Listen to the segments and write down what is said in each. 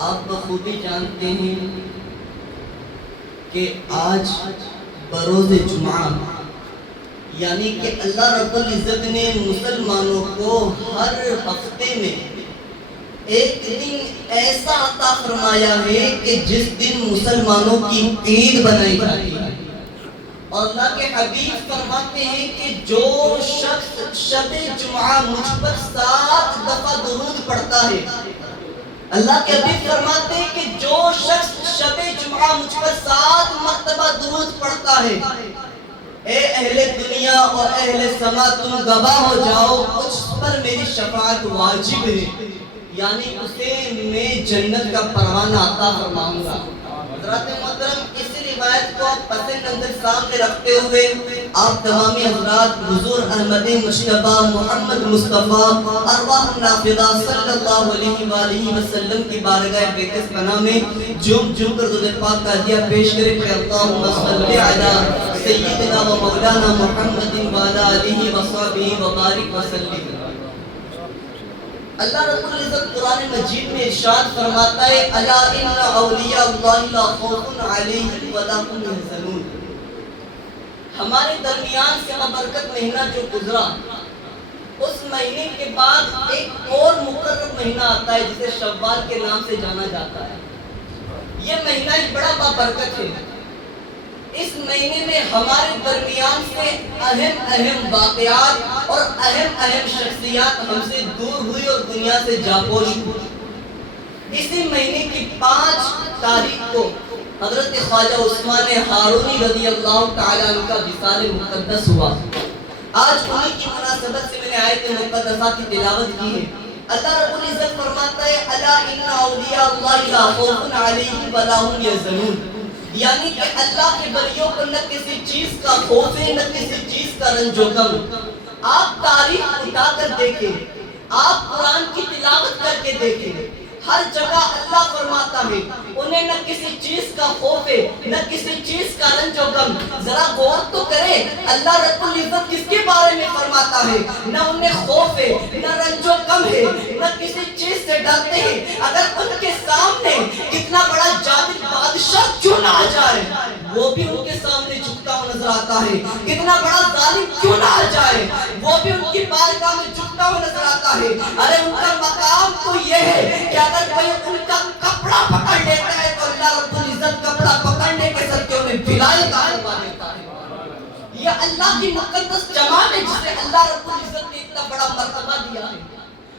آپ بخود ہی جانتے ہیں کہ آج بروز جمعہ یعنی کہ اللہ رب العزت نے مسلمانوں کو ہر ہفتے میں ایک دن ایسا عطا فرمایا ہے کہ جس دن مسلمانوں کی عید بنائی جاتی ہے. اور اللہ کے حبیب فرماتے ہیں کہ جو شخص شب جمعہ مجھ پر 7 دفعہ درود پڑھتا ہے، اللہ کے حبیب فرماتے ہیں کہ جو شخص شب جمعہ مجھ پر 7 مرتبہ درود پڑھتا ہے، اے اہل دنیا اور اہل سما تم گواہ ہو جاؤ اس پر میری شفاعت واجب ہے، یعنی اسے میں جنت کا پروانہ عطا فرماؤں گا. حضرات محترم، اس روایت کو پس نظر سامنے رکھتے ہوئے آپ تمامی حضرات حضور احمد مجتبی محمد مصطفیٰ ارواح النافذہ صلی اللہ علیہ وآلہ وسلم کی بارگاہ بیکس پناہ میں جھوم کر درود پاک کا ہدیہ پیش کرے کہ اللہم صلی علی سیدنا و مولانا محمد وعلی آلہ وصحبہ وبارک وسلم. اللہ رب العزت قرآن مجید میں ارشاد فرماتا ہے الا ان اولیاء اللہ لا خوف علیہم ولا هم يحزنون. ہمارے درمیان سے ببرکت مہینہ جو گزرا، اس مہینے کے بعد ایک اور مقرر مہینہ آتا ہے جسے شوال کے نام سے جانا جاتا ہے. یہ مہینہ ایک بڑا بابرکت ہے. اس مہینے میں ہمارے درمیان سے اہم واقعات اور اہم شخصیات ہم سے دور ہوئی اور دنیا سے جاپوش ہوئی. اسی مہینے کی 5 تاریخ کو حضرت خواجہ عثمان ہارونی رضی اللہ تعالیٰ عنہ کا وصال مقدس ہوا. آج انہی کی مناسبت سے میں نے آیت مقدسہ کی تلاوت کی ہے. اللہ رب العزت فرماتا ہے الا ان اولیاء اللہ لا خوف علیہم ولا هم يحزنون، یعنی کہ اللہ کے ولیوں کو نہ کسی چیز کا خوف ہے نہ کسی چیز کا رنج و غم. آپ تاریخ اٹھا کر دیکھیں، آپ قرآن کی تلاوت کر کے دیکھیں، ہر جگہ اللہ فرماتا ہے انہیں نہ کسی چیز کا خوف ہے نہ کسی چیز کا رنج و غم. ذرا غور تو کریں اللہ رب العزت کس کے بارے میں فرماتا ہے؟ نہ انہیں خوف ہے نہ رنج و غم ہے نہ کسی چیز سے ڈرتے ہیں. اگر ان کے سامنے کتنا بڑا جابر بادشاہ کیوں نہ آ جائے وہ بھی ان کے سامنے جھکتا ہوا نظر آتا ہے. کتنا بڑا ظالم کیوں نہ آ جائے وہ بھی ان کی بارگاہ میں جھکتا ہوا نظر آتا ہے. ارے ان کا مقام تو یہ ہے کہ اگر کوئی ان کا کپڑا پکڑ لیتا ہے تو اللہ رب العزت کپڑا پکڑنے کے صدقے انہیں بھلائی کا کروا دیتا ہے. یہ اللہ کی مقدس جماعت ہے جسے اللہ رب العزت نے اتنا بڑا مرتبہ دیا ہے.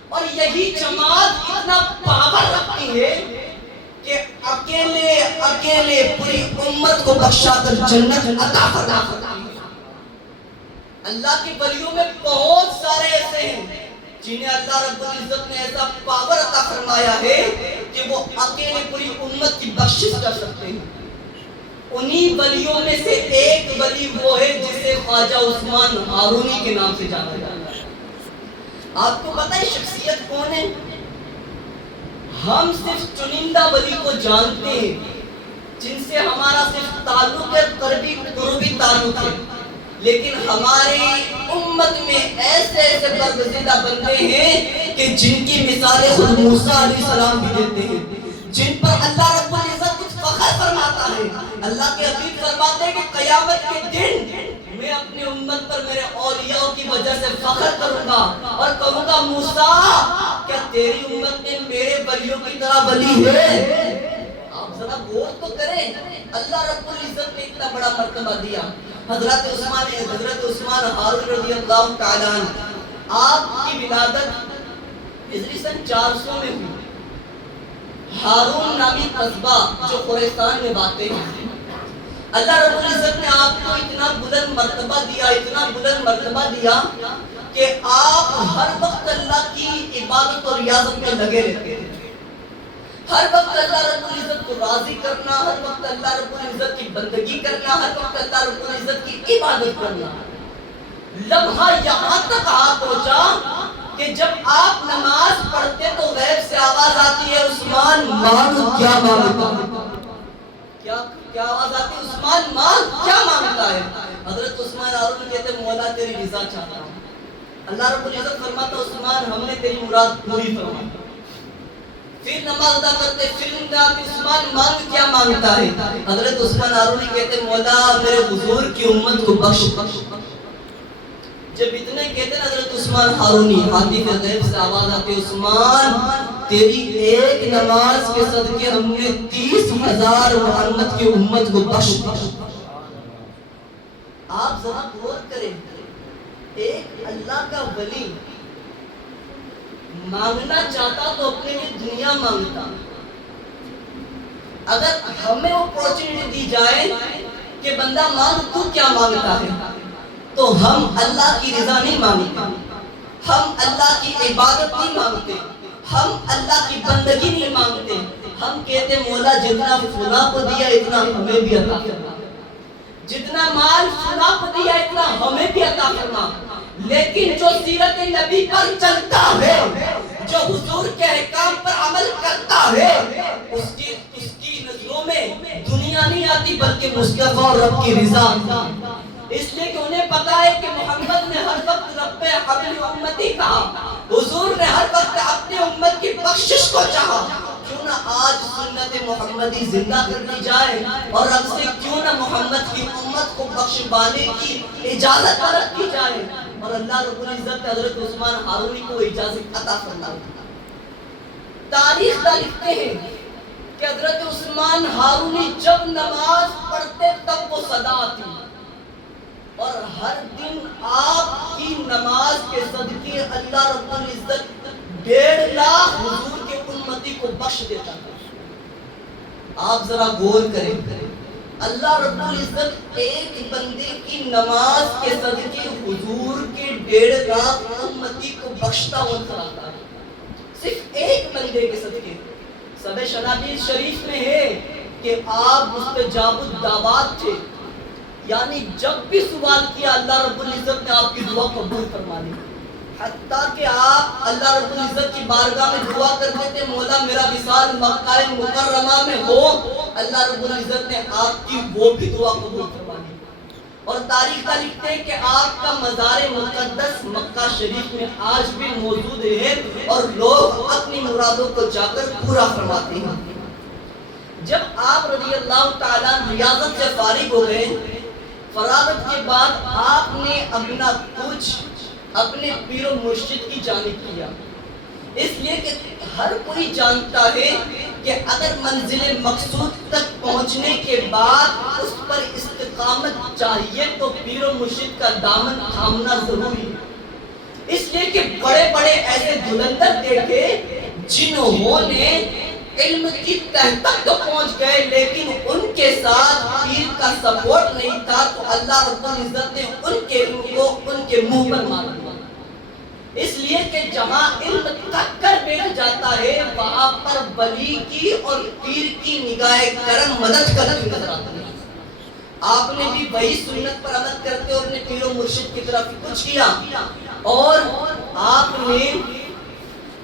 اور یہی جماعت اتنا پاور رکھتی ہے کہ اکیلے پوری امت کو بخشا کر جنت عطا فرماتی ہے. اللہ کے ولیوں میں بہت سارے ایسے ہیں جنہیں اللہ رب العزت نے ایسا پاور عطا فرمایا ہے کہ وہ اکیلے پوری امت کی بخشش کر سکتے ہیں. انہی ولیوں میں سے ایک ولی وہ ہے جسے خواجہ عثمان ہارونی کے نام سے جانا جاتا ہے. آپ کو پتہ ہے شخصیت کون ہے؟ ہم صرف چنندہ ولی کو جانتے ہیں جن سے ہمارا صرف تعلق ہے، قربی تعلق ہے. لیکن ہماری امت میں ایسے برگزیدہ بندے ہیں کہ جن کی مثالیں خود موسیٰ علیہ السلام بھی دیتے ہیں، جن پر اللہ رب العزت کچھ فخر فرماتا ہے. اللہ کے حبیب فرماتے ہیں کہ قیامت کے دن میں اپنی امت پر میرے اولیاء کی وجہ سے فخر کروں گا اور کہوں گا موسیٰ کیا تیری امت میں میرے ولیوں کی طرح ولی ہے؟ آپ ذرا غور تو کریں. اللہ رب العزت نے اتنا بڑا مرتبہ دیا. حضرت عثمان ہارون رضی اللہ تعالیٰ عنہ آپ کی ولادت ہجری سن 400 میں ہوئی. ہارون نامی قصبہ جو خراسان میں واقع ہے. اللہ رب العزت نے آپ کو اتنا بلند مرتبہ دیا کہ آپ ہر وقت اللہ کی عبادت اور ریاضت میں لگے رہتے ہیں. ہر وقت اللہ رب العزت کو راضی کرنا، ہر وقت اللہ رب العزت کی بندگی کرنا، ہر وقت اللہ رب العزت کی عبادت کرنا. لمحہ یہاں تک آپ پہنچا کہ جب آپ نماز پڑھتے تو غیب سے آواز آتی ہے عثمان مانگ کیا مانگتا ہے. کیا آواز آتی ہے؟ عثمان مانگ کیا مانگتا ہے؟ حضرت عثمان ہارون کہتے ہیں مولا تیری رضا چاہتا ہوں. اللہ رب العزت فرماتا عثمان ہم نے تیری مراد پوری فرمائی. پھر نماز ادا کرتے، پھر عثمان مانگ کیا مانگتا ہے؟ حضرت عثمان ہارونی کہتے مولا میرے حضور کی امت کو بخش۔ جب اتنے کہتے ہیں حضرت عثمان ہارونی ہاتھی کے غیب سے آواز آتی عثمان تیری ایک نماز کے صدقے ہم نے 30,000 محمد کی امت کو بخش۔ آپ ذرا غور کریں، ایک اللہ کا ولی مانگنا چاہتا تو اپنے لیے دنیا مانگتا۔ اگر ہمیں وہ اپورچونٹی دی جائے کہ بندہ مانگ تو کیا مانگتا ہے، تو ہم اللہ کی رضا نہیں مانگتے، ہم اللہ کی عبادت نہیں مانگتے، ہم اللہ کی بندگی نہیں مانگتے، ہم کہتے مولا جتنا فلاں کو دیا اتنا ہمیں بھی عطا فرما، جتنا مال فلاں کو دیا اتنا ہمیں بھی عطا فرما۔ لیکن جو سیرت نبی پر چلتا ہے، جو حضور کے احکام پر عمل کرتا ہے، اس کی نظروں میں دنیا نہیں آتی بلکہ مصطفیٰ اور رب کی رضا۔ اس لیے کہ انہیں پتا ہے کہ محمد نے ہر وقت رب حبل امتی کہا، حضور نے ہر وقت اپنے امت کی بخشش کو چاہا۔ کیوں نہ آج سنت محمدی زندہ کر دی جائے اور اب سے کیوں نہ محمد کی امت کو بخشوانے کی اجازت طلب کی جائے، اور اللہ رب العزت حضرت عثمان ہارونی کو اجازت عطا فرمائے۔ تاریخ لکھتے ہیں کہ حضرت عثمان ہارونی جب نماز پڑھتے تب وہ صدا آتی، اور ہر دن آپ کی نماز کے صدقے اللہ رب العزت 1.5 لاکھ حضور کے امتی کو بخش دیتا تھا۔ آپ ذرا غور کریں، اللہ رب العزت ایک بندے کی نماز کے صدقے حضور کے 1.5 لاکھ امتی کو بخشتا ہوا نظر آتا ہے، صرف ایک بندے کے صدقے۔ سب شنابیل شریف میں ہے کہ آپ مستجاب الدعوات تھے، یعنی جب بھی سوال کیا اللہ رب العزت نے آپ کی دعا قبول فرما لی، حتیٰ کہ آپ اللہ رب العزت کی بارگاہ میں دعا کرتے تھے مولا میرا وصال مکہ مکرمہ میں ہو، اللہ رب العزت نے آپ کی وہ بھی دعا قبول فرما لی۔ اور تاریخ کا لکھتے ہیں کہ آپ کا مزار مقدس مکہ شریف میں آج بھی موجود ہے اور لوگ اپنی مرادوں کو جا کر پورا فرماتے ہیں۔ جب آپ رضی اللہ تعالیٰ ریاضت سے فارغ ہو گئے، فراغت کے بعد آپ نے اپنا کچھ اپنے پیر و مرشد کی جانب کیا، اس لیے کہ ہر کوئی جانتا ہے کہ اگر منزل مقصود تک پہنچنے کے بعد اس پر استقامت چاہیے تو پیر و مرشد کا دامن تھامنا ضروری ہے۔ اس لیے کہ بڑے بڑے ایسے دھلندر دیکھے جنہوں نے علم کی تہ تک تو پہنچ گئے لیکن ان کے ساتھ پیر کا سپورٹ نہیں تھا، تو اللہ رب العزت نے ان کے علم کو ان کے منہ پر مار دیا۔ اس لیے کہ جہاں علم تک کر بیٹھ جاتا ہے وہاں پر ولی کی اور پیر کی نگاہ کرم مدد کرتی نظر آتی ہے۔ آپ نے بھی وہی سنت پر عمل کرتے اور اپنے پیر و مرشد کی طرف کچھ کیا، اور آپ نے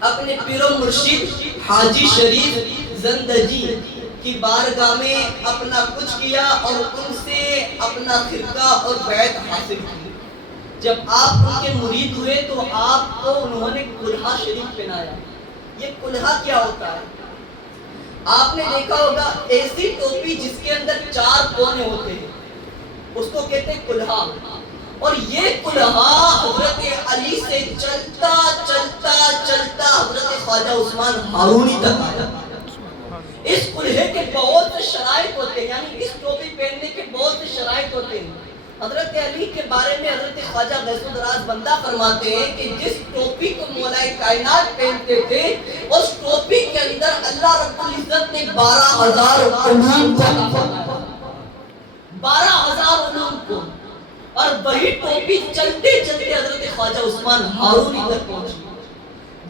اپنے پیر و مرشد حاجی شریف زندجی کی بارگاہ میں اپنا کچھ کیا اور ان سے اپنا خرقہ اور بیعت حاصل کی۔ جب آپ ان کے مرید ہوئے تو آپ کو انہوں نے کلہا شریف پہنایا۔ یہ کلہا کیا ہوتا ہے؟ آپ نے دیکھا ہوگا ایسی ٹوپی جس کے اندر 4 کونے ہوتے ہیں، اس کو کہتے ہیں کلہا، اور یہ کلہا حضرت علی سے چلتا چلتا چلتا حضرت خواجہ عثمان ہارونی تک آیا۔ اس کلہے کے بہت سے شرائط ہوتے ہیں، یعنی اس ٹوپی پہننے کے بہت سے شرائط ہوتے ہیں۔ حضرت علی کے بارے میں حضرت خواجہ غیث الدراز بندہ فرماتے ہیں کہ جس ٹوپی کو مولا کائنات پہنتے تھے اس ٹوپی کے اندر اللہ رب العزت نے 12,000 علوم کو عطا فرمایا، 12,000 علوم کو، اور وہی ٹوپی چلتے چلتے حضرت خواجہ عثمان ہارونی تک پہنچی۔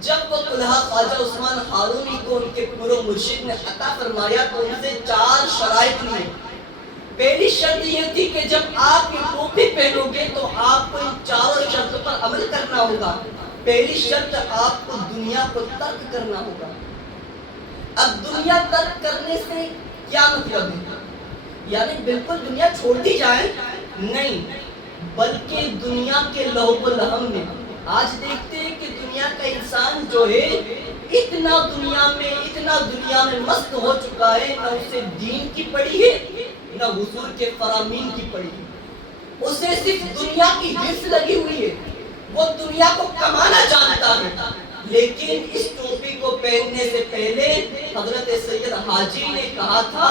جب وہ کلہا خواجہ عثمان ہارونی کو ان کے پیر و مرشد نے عطا فرمایا تو ان سے 4 شرائط لیے۔ پہلی شرط یہ تھی کہ جب آپ یہ ٹوپی پہنو گے تو آپ کو ان 4 شرطوں پر عمل کرنا ہوگا۔ پہلی شرط آپ کو دنیا کو ترک کرنا ہوگا۔ اب دنیا ترک کرنے سے کیا مطلب ہے؟ یعنی بالکل دنیا چھوڑ دی جائے؟ نہیں، بلکہ دنیا کے لہو و لہم میں آج دیکھتے ہیں کہ دنیا کا انسان جو ہے اتنا دنیا میں اتنا اتنا دنیا میں مست ہو چکا ہے، نہ اسے دین کی پڑی ہے نہ حضور کے فرامین کی پڑی ہے، اسے صرف دنیا کی حرص لگی ہوئی ہے، وہ دنیا کو کمانا جانتا ہے۔ لیکن اس ٹوپی کو پہننے سے پہلے حضرت سید حاجی نے کہا تھا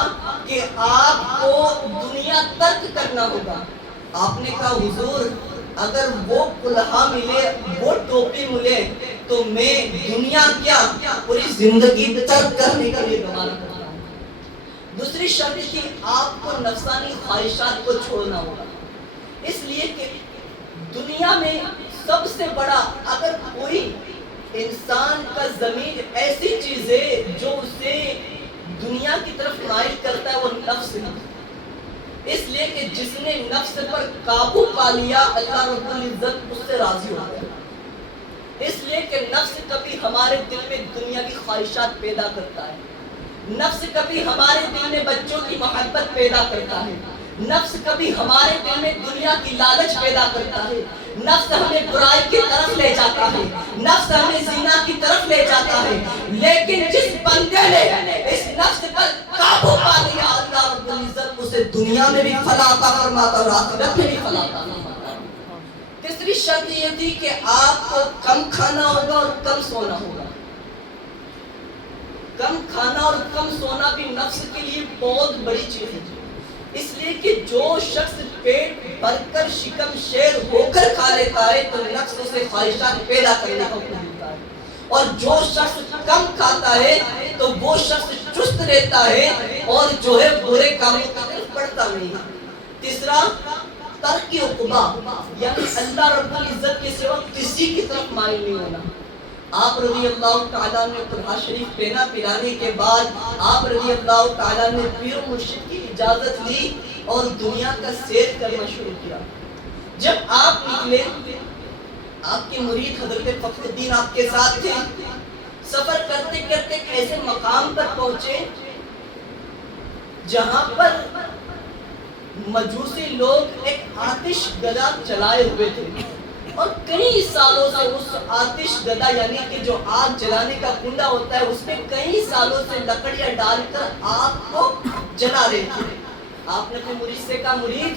کہ آپ کو دنیا ترک کرنا ہوگا۔ آپ نے کہا حضور اگر وہ کلہا ملے، وہ ٹوپی ملے تو میں دنیا کیا پوری زندگی ترک کرنے کے لیے گوارا کرتا ہوں۔ دوسری شرط تھی آپ کو نفسانی خواہشات کو چھوڑنا ہوگا، اس لیے کہ دنیا میں سب سے بڑا اگر کوئی انسان کا ضمیر ایسی چیز ہے جو اسے دنیا کی طرف مائل کرتا ہے وہ نفس ہے۔ اس لیے کہ جس نے نفس پر قابو پا لیا اللہ رب العزت اس سے راضی ہو گیا۔ اس لیے کہ نفس کبھی ہمارے دل میں دنیا کی خواہشات پیدا کرتا ہے، نفس کبھی ہمارے دل میں بچوں کی محبت پیدا کرتا ہے، نفس کبھی ہمارے دل میں دنیا کی لالچ پیدا کرتا ہے، نفس ہمیں برائی کی طرف لے جاتا ہے، نفس ہمیں زنا کی طرف لے جاتا ہے۔ لیکن جس بندے نے اس نفس پر قابو پا لیا اللہ رب العزت اسے دنیا میں بھی فلاح عطا فرماتا اور آخرت میں بھی فلاح عطا فرماتا۔ تیسری شرط یہ تھی کہ آپ کو کم کھانا ہوگا اور کم سونا ہوگا۔ کم کھانا اور کم سونا بھی نفس کے لیے بہت بڑی چیز ہے، اس لیے کہ جو شخص پیٹ بھر کر شکم شیر ہو کر کھا لیتا ہے تو نفس اسے خواہشات پیدا کرنے کا حکم دیتا ہے، اور جو شخص کم کھاتا ہے تو وہ شخص چست رہتا ہے اور جو ہے برے کاموں کی طرف بڑھتا نہیں۔ تیسرا ترک عقبہ، یعنی اللہ رب العزت کے سوا کسی کی طرف مائل نہیں ہونا۔ آپ رضی اللہ تعالیٰ نے قرآن شریف پہنا پلانے کے بعد آپ رضی اللہ تعالیٰ نے پیر و مرشد کی اجازت لی اور دنیا کا سیر کرنا شروع کیا۔ جب آپ نکلے آپ کے مرید حضرت فخر الدین آپ کے ساتھ تھے، سفر کرتے کرتے ایک ایسے مقام پر پہنچے جہاں پر مجوسی لوگ ایک آتش گدا چلائے ہوئے تھے اور کئی سالوں سے اس آتش گدا یعنی کہ جو آگ جلانے کا کنڈا ہوتا ہے اس میں کئی سالوں سے لکڑیاں ڈال کر آگ کو جلا رہے تھے۔ آپ نے اپنے مرید سے کہا مرید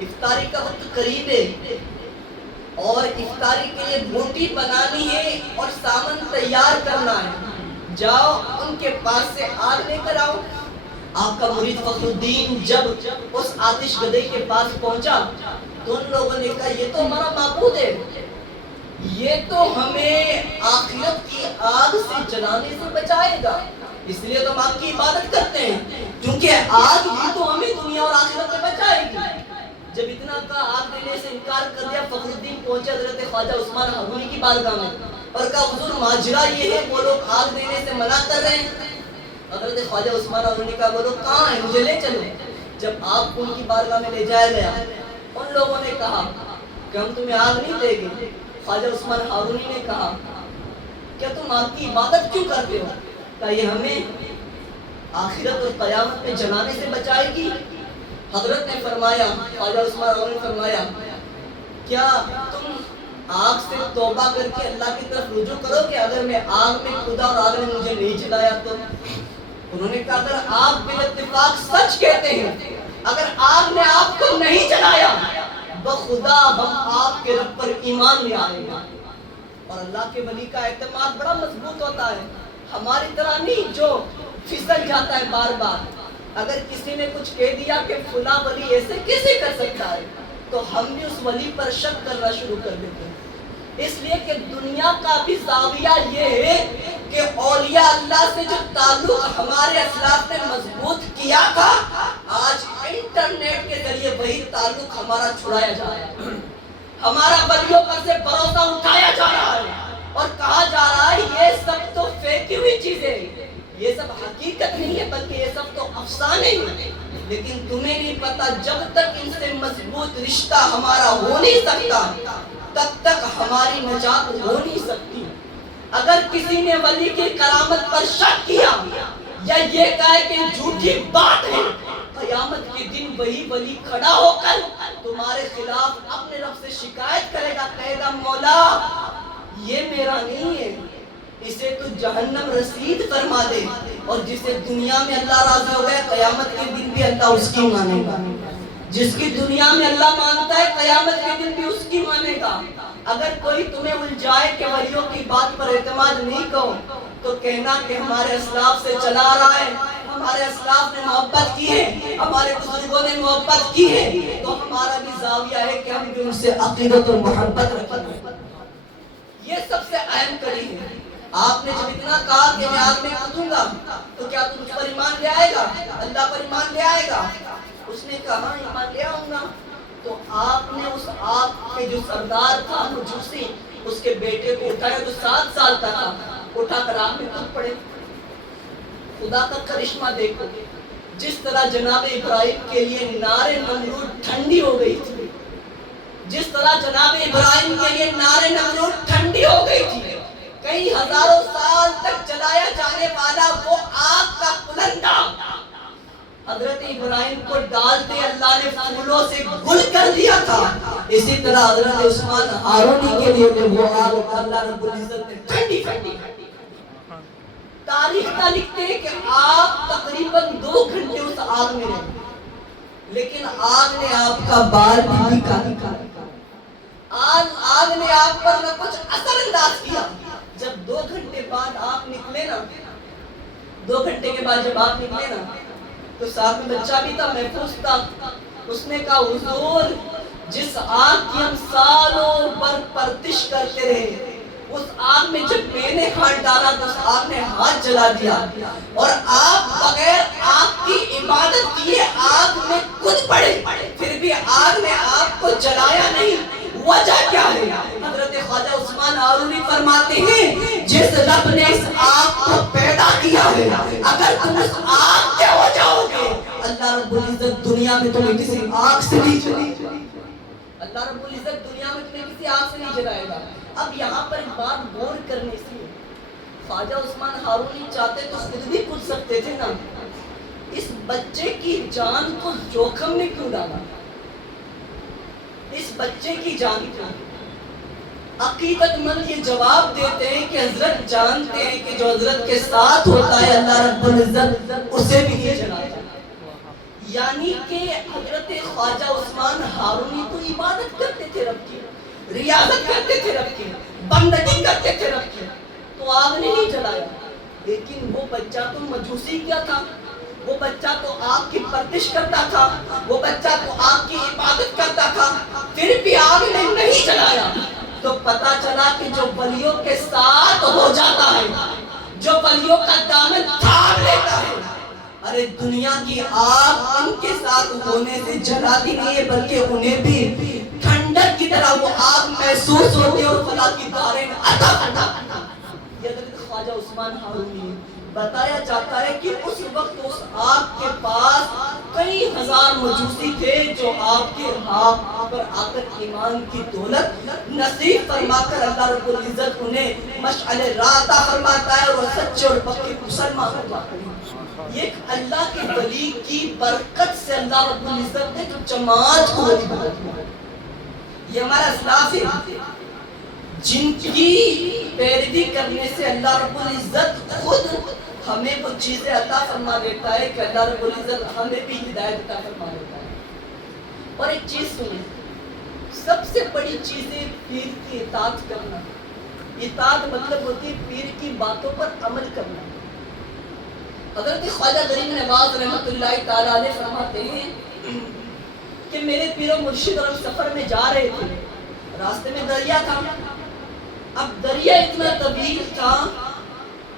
افطاری کا وقت قریب ہے اور افطاری کے لیے روٹی بنانی ہے اور سامان تیار کرنا ہے، جاؤ ان کے پاس سے آگ لے کر آؤ۔ آپ کا مرید فخر الدین جب اس آتش گدے کے پاس پہنچا تو ان لوگوں نے کہا یہ تو ہمارا معبود ہے، یہ تو ہمیں آخرت کی آگ سے جلانے سے بچائے گا، اس لیے تو ہم آگ کی عبادت کرتے ہیں کیونکہ آگ ہی تو ہمیں دنیا اور آخرت سے بچائے گی۔ جب اتنا کا آگ دینے سے انکار کر دیا فخر الدین پہنچے حضرت خواجہ عثمان ہارونی کی بارگاہ میں اور کہا حضور ماجرا یہ ہے وہ لوگ آگ دینے سے منع کر رہے ہیں۔ حضرت خواجہ عثمان ہارونی کا وہ لوگ کہاں ہیں مجھے لے چلو۔ جب آپ کو ان کی بارگاہ میں لے جایا گیا ان لوگوں نے کہا کہ ہم تمہیں آگ نہیں دیں گے۔ خواجہ عثمان ہارونی نے کہا کیا تم آگ کی عبادت کیوں کرتے ہو؟ کہا یہ ہمیں آخرت اور قیامت میں جلانے سے بچائے گی۔ حضرت نے فرمایا خواجہ عثمان ہارونی نے فرمایا کیا تم آگ سے توبہ کر کے اللہ کی طرف رجوع کرو کہ اگر میں آگ میں خدا اور آگ نے مجھے نہیں جلایا تو؟ انہوں نے کہا اگر آپ بالاتفاق سچ کہتے ہیں، اگر آگ نے آپ کو نہیں جلایا بخدا ہم آپ کے رب پر ایمان لے آئیں گے۔ اور اللہ کے ولی کا اعتماد بڑا مضبوط ہوتا ہے، ہماری طرح نہیں جو پھسل جاتا ہے بار بار۔ اگر کسی نے کچھ کہہ دیا کہ فلاں ولی ایسے کیسے کر سکتا ہے تو ہم بھی اس ولی پر شک کرنا شروع کر دیتے ہیں۔ اس لیے کہ دنیا کا بھی زاویہ یہ ہے کہ اولیاء اللہ سے جو تعلق ہمارے اسلاف نے مضبوط کیا تھا آج انٹرنیٹ کے ذریعے وہی تعلق ہمارا چھڑایا جا رہا ہے، ہمارا ولیوں پر سے بھروسہ اٹھایا جا رہا ہے اور کہا جا رہا ہے یہ سب تو پھینکی ہوئی چیزیں، یہ سب حقیقت نہیں ہے بلکہ یہ سب تو افسانے ہیں۔ لیکن تمہیں نہیں پتا جب تک ان سے مضبوط رشتہ ہمارا ہو نہیں سکتا تب تک ہماری نجات ہو نہیں سکتی۔ اگر کسی نے ولی کی کرامت پر شک کیا یا یہ کہے کہ جھوٹی بات ہے، قیامت کے دن وہی ولی کھڑا ہو کر تمہارے خلاف اپنے رب سے شکایت کرے گا، کہے گا مولا یہ میرا نہیں ہے، اسے تو جہنم رسید فرما دے۔ اور جسے دنیا میں اللہ راضی ہو گیا قیامت کے دن بھی اللہ اس کی مانے گا. جس کی دنیا میں اللہ مانتا ہے قیامت کے دن بھی اس کی مانے گا. اگر کوئی تمہیں الجھائے کہ ولیوں کی بات پر اعتماد نہیں کرو تو کہنا کہ ہمارے اسلاف سے چلا آ رہا ہے, ہمارے اسلاف نے محبت کی ہے, ہمارے بزرگوں نے محبت کی ہے, تو ہمارا بھی زاویہ ہے کہ ہم بھی ان سے عقیدت اور محبت رکھیں. یہ سب سے اہم کڑی ہے. آپ نے جب اتنا کہا کہ میں آگ میں کودوں گا تو کیا تم اس پر ایمان لے آئے گا, اللہ پر ایمان لے آئے گا؟ اس نے کہا ایمان لے آؤں گا. تو آپ نے اس آگ کے جو سردار تھا مجوسی, اس کے بیٹے کو اٹھایا جو 7 سال کا تھا, اٹھا کر آگ میں کود پڑے. خدا کا کرشمہ دیکھو, جس طرح جناب ابراہیم کے لیے نار نمرود ٹھنڈی ہو گئی تھی, جس طرح جناب ابراہیم کے لیے نار نمرود ٹھنڈی ہو گئی تھی, کئی ہزاروں سال تک جلایا جانے والا وہ آگ کا پلندہ حضرت ابراہیم کو ڈالتے اللہ نے پھولوں سے گل کر دیا تھا. اسی طرح حضرت عثمان ہارونی کے لیے وہ آگ اللہ رب العزت نے ٹھنڈی ٹھنڈی. تاریخ کا لکھتے ہیں کہ آپ تقریباً 2 گھنٹے اس آگ میں رہے, لیکن آگ نے آپ کا بال بھی کاٹا. آگ نے آپ پر نہ کچھ اثر انداز کیا. جب 2 گھنٹے بعد آپ نکلے نا, 2 گھنٹے کے بعد جب آپ نکلے نا, تو ساتھ میں بچہ بھی تھا, محفوظ تھا. اس نے کہا حضور جس آگ کی ہم سالوں پر پرتش کرتے رہے, اس آگ میں جب میں نے ہاتھ ڈالا تو اس آگ نے ہاتھ جلا دیا, اور آپ بغیر آگ کی عبادت کیے آگ میں کود پڑے, پھر بھی آگ نے آپ کو جلایا نہیں. وجہ کیا ہے؟ حضرت خواجہ عثمان ہارونی فرماتے ہیں جس رب نے اس آگ کو پیدا کیا ہے, اگر تم اس آگ کے ہو جاؤ گے اللہ رب العزت دنیا میں تمہیں کسی آگ سے نہیں جلائے گا. اللہ رب العزت دنیا میں تمہیں کسی آگ سے نہیں جلائے گا. اب یہاں پر ایک بات غور کرنے سے, خواجہ عثمان ہارونی چاہتے تو خود بھی کود سکتے تھے نا, اس بچے کی جان کو جوخم میں کیوں ڈالا؟ اس بچے کی جان کو عقیدت مند یہ جواب دیتے ہیں کہ حضرت جانتے ہیں کہ جو حضرت کے ساتھ ہوتا ہے اللہ رب العزت اسے بھی نہیں جلاتا. یعنی کہ حضرت خواجہ عثمان ہارونی تو عبادت کرتے تھے رب کی, ریاضت کرتے تھے رب کی, بندگی کرتے تھے رب کی, تو آگ نے نہیں جلایا. لیکن وہ بچہ تو مجوسی کیا تھا, وہ بچہ تو آگ کی پرتش کرتا تھا, وہ بچہ تو آگ کی عبادت کرتا تھا, پھر بھی آگ نے نہیں جلایا. تو پتا چلا کہ جو ولیوں کے ساتھ ہو جاتا ہے, جو ولیوں کا دامن تھام لیتا ہے, ارے دنیا کی آگ ان کے ساتھ ہونے سے جلاتی نہیں ہے بلکہ انہیں بھی ٹھنڈک کی طرح وہ آگ محسوس ہوتی ہے اور فلاح کی دارین عطا کرتا. یہ حضرت خواجہ عثمان ہارونی بتایا جاتا ہے کہ اس وقت اس آگ کے پاس کئی ہزار مجوسی تھے جو آپ کے ہاتھ پر آ کر ایمان کی دولت نصیب فرما کر اللہ رب العزت انہیں مشعل راہ عطا فرماتا ہے اور سچے اور پکے مسلمان فرماتا ہے. یہ ایک اللہ کے ولی کی برکت سے اللہ رب العزت نے جو جماعت کو ولی بنا دیا. یہ ہمارا اسلاف ہے جن کی پیروی کرنے سے اللہ رب العزت خود ہمیں وہ چیزیں عطا فرما دیتا ہے کہ اللہ رب العزت ہمیں بھی ہدایت عطا فرما دیتا ہے. اور ایک چیز سنیں, سب سے بڑی چیز ہے پیر کی اطاعت کرنا. اطاعت مطلب ہوتی ہے پیر کی باتوں پر عمل کرنا. حضرت خواجہ غریب نواز رحمۃ اللہ تعالیٰ علیہ فرماتے ہیں کہ میرے پیر و مرشد اور ہم سفر میں جا رہے تھے, راستے میں دریا تھا. اب دریا اتنا طویل تھا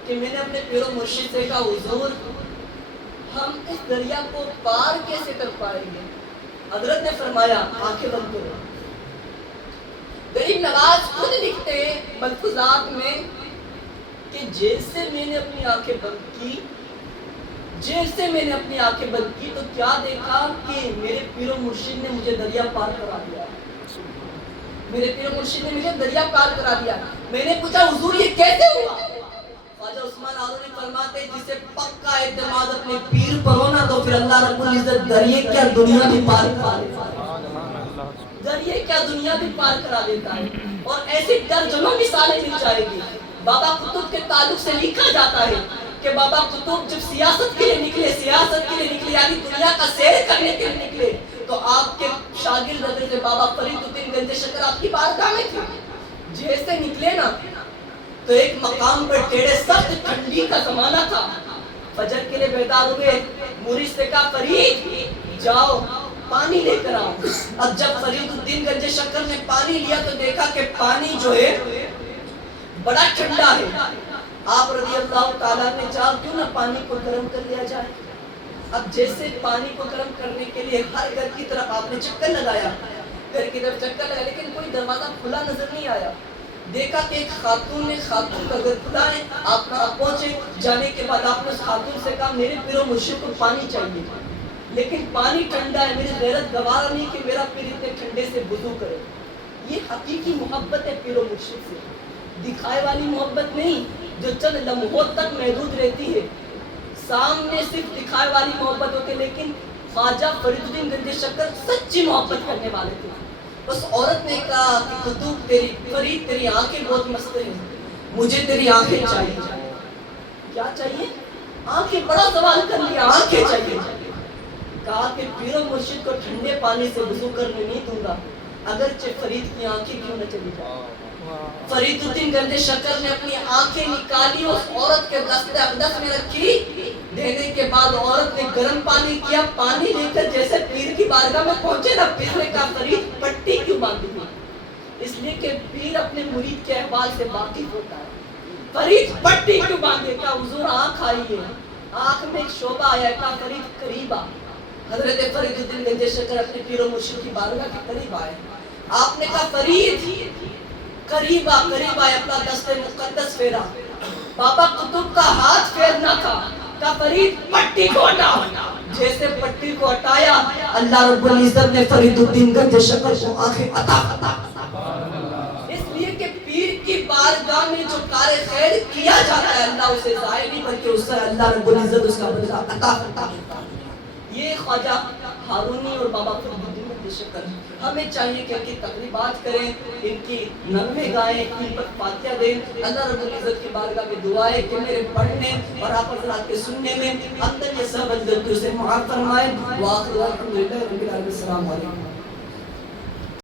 کہ میں نے اپنے پیر و مرشد سے کہا حضور ہم اس دریا کو پار کیسے کر پائیں گے؟ حضرت نے فرمایا آنکھیں بند کرو. غریب نواز خود لکھتے ہیں ملفوظات میں کہ جیسے میں نے اپنی آنکھیں بند کی, جیسے میں نے اپنی آنکھیں بند کی تو کیا دیکھا کہ میرے پیر و مرشد نے مجھے دریا پار کرا دیا. میرے پیر و مرشد نے مجھے دریا پار کرا دیا. میں نے پوچھا حضور یہ کیسے ہوا؟ خواجہ عثمان ہارونی فرماتے ہیں جسے پکا اعتماد اپنے پیر پر ہونا تو پھر اللہ رب العزت دریے کیا دنیا بھی پار کرا دیتا ہے. دریے کیا دنیا بھی پار کرا دیتا ہے. اور ایسی درجنوں مثالیں مل جائے گی. بابا قطب کے تعلق سے لکھا جاتا ہے کہ بابا قطب جب سیاست کے لیے نکلے یعنی دنیا کا سیر کرنے کے لیے نکلے تو آپ کے شاگرد حضرت بابا فرید الدین گنج شکر آپ کی بارگاہ میں تھے. جیسے نکلے نا تو ایک مقام پر ٹیڑے سخت ٹھنڈی کا زمانہ تھا. فجر کے لیے بیدار ہوئے, مرید سے کہا فرید جاؤ پانی لے کر آؤ. اب جب فرید الدین گنج شکر نے پانی لیا تو دیکھا کہ پانی جو ہے بڑا ٹھنڈا ہے. آپ رضی اللہ تعالیٰ نے چاہا کیوں نہ پانی کو گرم کر لیا جائے. اب جیسے پانی کو گرم کرنے کے لیے ہر گھر کی طرف آپ نے چکر لگایا, گھر کی طرف چکر لگایا, لیکن کوئی دروازہ کھلا نظر نہیں آیا. دیکھا کہ ایک خاتون کا گھر کھلا ہے. آپ پہنچے, جانے کے بعد آپ نے اس خاتون سے کہا میرے پیر و مرشد کو پانی چاہیے, لیکن پانی ٹھنڈا ہے, میری غیرت گوارا نہیں کہ میرا پیر اتنے ٹھنڈے سے وضو کرے. یہ حقیقی محبت ہے پیر و مرشد سے, دکھائے والی محبت نہیں جو چند لمحوں تک محدود رہتی ہے. سامنے صرف دکھائے والی محبت ہوتی, لیکن خواجہ فرید الدین گنج شکر سچی محبت کرنے والے تھے. اس عورت نے کہا کہ قطب فرید تیری آنکھیں بہت مست ہیں, مجھے تیری آنکھیں چاہیے. کیا چاہیے؟ آنکھیں. بڑا سوال کر لیا, آنکھیں چاہیے. کہا کہ پیر و مرشد کو ٹھنڈے پانی سے وضو کرنے نہیں دوں گا اگرچہ فرید کی آنکھیں کیوں نہ چلی جائیں. فرید الدین گنج شکر نے اپنی آنکھیں نکالی, اس عورت کے دست اقدس میں رکھی. دینے کے بعد عورت نے گرم پانی کیا, پانی لے کر جیسے پیر کی بارگاہ میں پہنچے نا, پیر نے کہا فرید پٹی کیوں باندھی ہوئی؟ اس لیے کہ پیر اپنے مرید کے احوال سے واقف ہوتا ہے. فرید پٹی کیوں باندھے؟ کہا حضور آنکھ آئی ہے. آنکھ میں ایک شعبہ آیا, کہا فرید قریب آ. حضرت فرید الدین گنج شکر اپنے پیر و مرشد کی بارگاہ کے قریب آئے. آپ نے کہا فرید قریب آئے, اپنا دست مقدس پھیرا. بابا قطب کا ہاتھ پھیرنا تھا. کہا فرید پٹی کو ہٹا. جیسے پٹی کو ہٹایا, اللہ رب العزت نے فرید الدین گنج شکر کو آنکھیں عطا فرمائی. اس لیے کہ پیر کی بارگاہ میں جو کار خیر کیا جاتا ہے اللہ اسے ضائع نہیں بلکہ اس سے اللہ رب العزت اس کا بدلہ عطا فرماتا ہے. یہ خواجہ ہارونی اور بابا فرید الدین گنج شکر. ہمیں چاہیے کہ ان کی تقریبات کریں, ان کی نغمے گائیں, ان پر فاتحہ دیں. اللہ رب العزت کی بارگاہ میں دعا ہے کہ میرے پڑھنے اور آپ حضرات کے سننے میں اندر یہ سب غلطیوں سے معاف فرمائے. وآخر الحمدللہ رب العالمین. السلام علیکم.